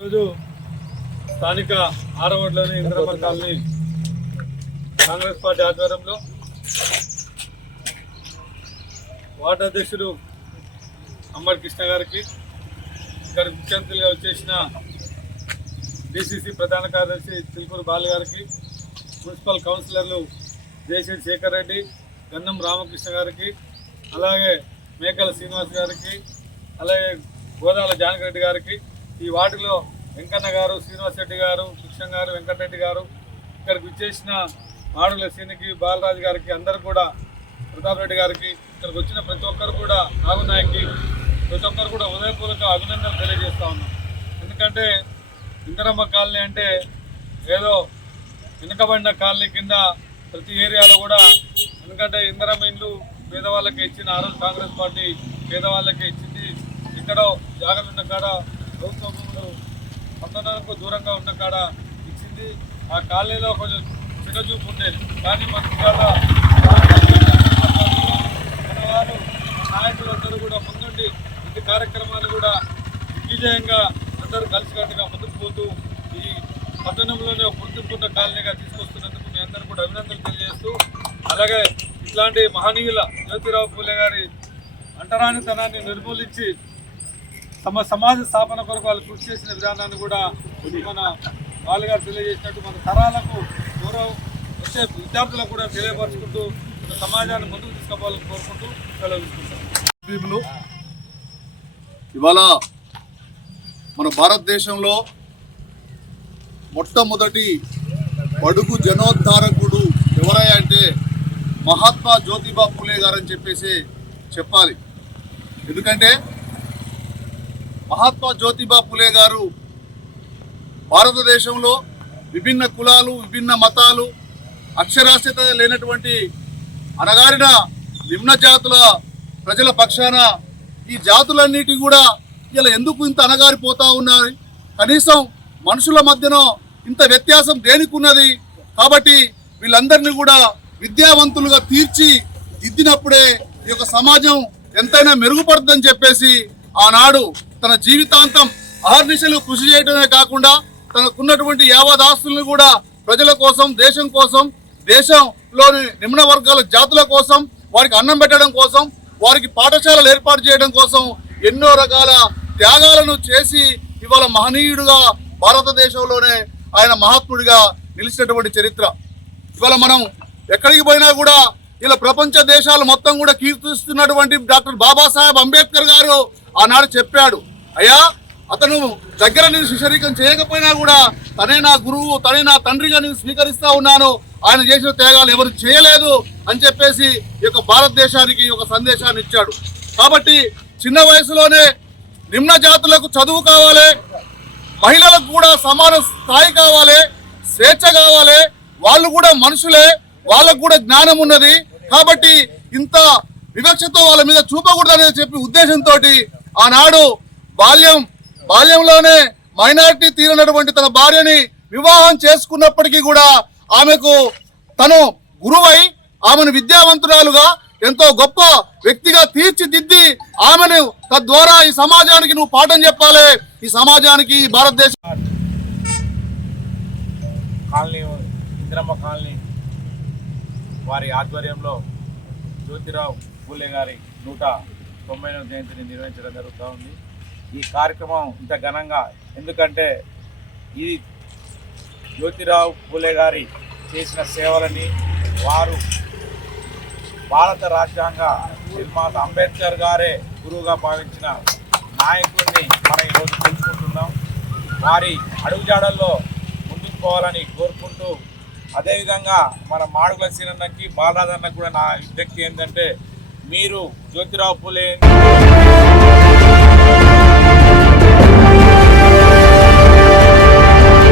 ఈరోజు స్థానిక ఆరవడ్లోని ఇంద్రమ్మ కాలనీ కాంగ్రెస్ పార్టీ ఆధ్వర్యంలో వార్డు అధ్యక్షుడు అంబర్ కృష్ణ గారికి ఇక్కడ ముఖ్యమంత్రిగా వచ్చేసిన డిసిసి ప్రధాన కార్యదర్శి చిలుకూరు బాలు గారికి మున్సిపల్ కౌన్సిలర్లు జయశెట్టి శేఖర్ రెడ్డి గన్నం రామకృష్ణ గారికి అలాగే మేకల శ్రీనివాస్ గారికి అలాగే గోదాల జానకిరెడ్డి గారికి ఈ వార్డులో వెంకన్న గారు శ్రీనివాస్ రెడ్డి గారు కృష్ణ గారు వెంకటరెడ్డి గారు ఇక్కడికి విచ్చేసిన ఆడుల సీనికి బాలరాజు గారికి అందరు కూడా ప్రతాప్ రెడ్డి గారికి ఇక్కడికి వచ్చిన ప్రతి ఒక్కరు కూడా నాగునాయకి ప్రతి ఒక్కరు కూడా ఉదయపూర్వక అభినందనలు తెలియజేస్తా ఉన్నాం. ఎందుకంటే ఇందరమ్మ కాలనీ అంటే ఏదో వెనుకబడిన కాలనీ కింద ప్రతి ఏరియాలో కూడా ఎందుకంటే ఇందరమ్మ ఇండ్లు పేదవాళ్ళకి ఇచ్చిన ఆ రోజు కాంగ్రెస్ పార్టీ పేదవాళ్ళకి ఇచ్చింది. ఎక్కడో జాగ్రత్త కాడ ప్రభుత్వ భూములు పట్టణాలకు దూరంగా ఉన్న కాడ ఇచ్చింది. ఆ కాలనీలో కొంచెం చిన్నచూపు ఉండేది కానీ మన ఇవాళ వారు నాయకులు అందరూ కూడా ముందుండి ఇంటి కార్యక్రమాలు కూడా విజయంగా అందరూ కలిసికట్టుగా ముందుకు పోతూ ఈ పట్టణంలోనే గుర్తింపున్న కాలనీగా తీసుకొస్తున్నందుకు మీ అందరూ కూడా అభినందనలు తెలియజేస్తూ అలాగే ఇట్లాంటి మహనీయుల జ్యోతిరావు పూలే గారి అంటరానితనాన్ని నిర్మూలించి తమ సమాజ స్థాపన కొరకు వాళ్ళు కృషి చేసిన విధానాన్ని కూడా మన వాళ్ళగారు తెలియజేసినట్టు మన తరాలకు గౌరవం వచ్చే విద్యార్థులకు కూడా తెలియపరచుకుంటూ సమాజాన్ని ముందుకు తీసుకుపోవాలని కోరుకుంటూ సెలవు ఇవాళ మన భారతదేశంలో మొట్టమొదటి బడుగు జనోద్ధారకుడు ఎవరయ్యా అంటే మహాత్మా జ్యోతిబా పూలే గారని చెప్పేసి చెప్పాలి. ఎందుకంటే మహాత్మా జ్యోతిబా పులే గారు భారతదేశంలో విభిన్న కులాలు విభిన్న మతాలు అక్షరాస్యత లేనటువంటి అణగారిన నిమ్న జాతుల ప్రజల పక్షాన ఈ జాతులన్నిటి కూడా ఇలా ఎందుకు ఇంత అణగారిపోతూ ఉన్నాయి? కనీసం మనుషుల మధ్యన ఇంత వ్యత్యాసం దేనికి ఉన్నది కాబట్టి వీళ్ళందరినీ కూడా విద్యావంతులుగా తీర్చి దిద్దినప్పుడే ఈ యొక్క సమాజం ఎంతైనా మెరుగుపడుతుందని చెప్పేసి ఆనాడు తన జీవితాంతం అహర్నిశలు కృషి చేయడమే కాకుండా తనకున్నటువంటి యావత్ ఆస్తులను కూడా ప్రజల కోసం దేశం కోసం దేశంలోని నిమ్న వర్గాల జాతుల కోసం వారికి అన్నం పెట్టడం కోసం వారికి పాఠశాలలు ఏర్పాటు చేయడం కోసం ఎన్నో రకాల త్యాగాలను చేసి ఇవాళ మహనీయుడుగా భారతదేశంలోనే ఆయన మహాత్ముడిగా నిలిచినటువంటి చరిత్ర. ఇవాళ మనం ఎక్కడికి పోయినా కూడా ఇలా ప్రపంచ దేశాలు మొత్తం కూడా కీర్తిస్తున్నటువంటి డాక్టర్ బాబాసాహెబ్ అంబేద్కర్ గారు ఆనాడు చెప్పాడు. అయ్యా అతను దగ్గర నేను శిశరీకం చేయకపోయినా కూడా తనే నా గురువు తనే నా తండ్రిగా నేను స్వీకరిస్తా ఉన్నాను. ఆయన చేసిన త్యాగాలు ఎవరు చేయలేదు అని చెప్పేసి ఈ యొక్క భారతదేశానికి ఒక సందేశాన్ని ఇచ్చాడు. కాబట్టి చిన్న వయసులోనే నిమ్న జాతులకు చదువు కావాలి మహిళలకు కూడా సమాన స్థాయి కావాలి స్వేచ్ఛ కావాలి వాళ్ళు కూడా మనుషులే వాళ్ళకు కూడా జ్ఞానం ఉన్నది. కాబట్టి ఇంత వివక్షతో వాళ్ళ మీద చూపకూడదనే చెప్పి ఉద్దేశంతో ఆనాడు బాల్యం బాల్యంలోనే మైనారిటీ తీరినటువంటి తన భార్యని వివాహం చేసుకున్నప్పటికీ కూడా ఆమెకు తను గురువై ఆమెను విద్యావంతురాలుగా ఎంతో గొప్ప వ్యక్తిగా తీర్చిదిద్ది ఆమెను తద్వారా ఈ సమాజానికి నువ్వు పాఠం చెప్పాలి. ఈ సమాజానికి ఈ భారతదేశం కాలనీ ఇంద్రమ్మ కాలనీ వారి ఆధ్వర్యంలో జ్యోతిరావు పూలే గారి నూట తొంభై జయంతిని నిర్వహించడం జరుగుతూ ఉంది. ఈ కార్యక్రమం ఇంత ఘనంగా. ఎందుకంటే ఇది జ్యోతిరావు పూలే గారి చేసిన సేవలని వారు భారత రాజ్యాంగ నిర్మాత అంబేద్కర్ గారే గురువుగా భావించిన నాయకుడిని మనం ఈరోజు తెలుసుకుంటున్నాం. వారి అడుగుజాడల్లో ముందుకు పోవాలని కోరుకుంటూ అదేవిధంగా మన మాడుగుల సీనన్నకి బాలరాజన్నకు కూడా నా విజ్ఞప్తి ఏంటంటే మీరు జ్యోతిరావు పులే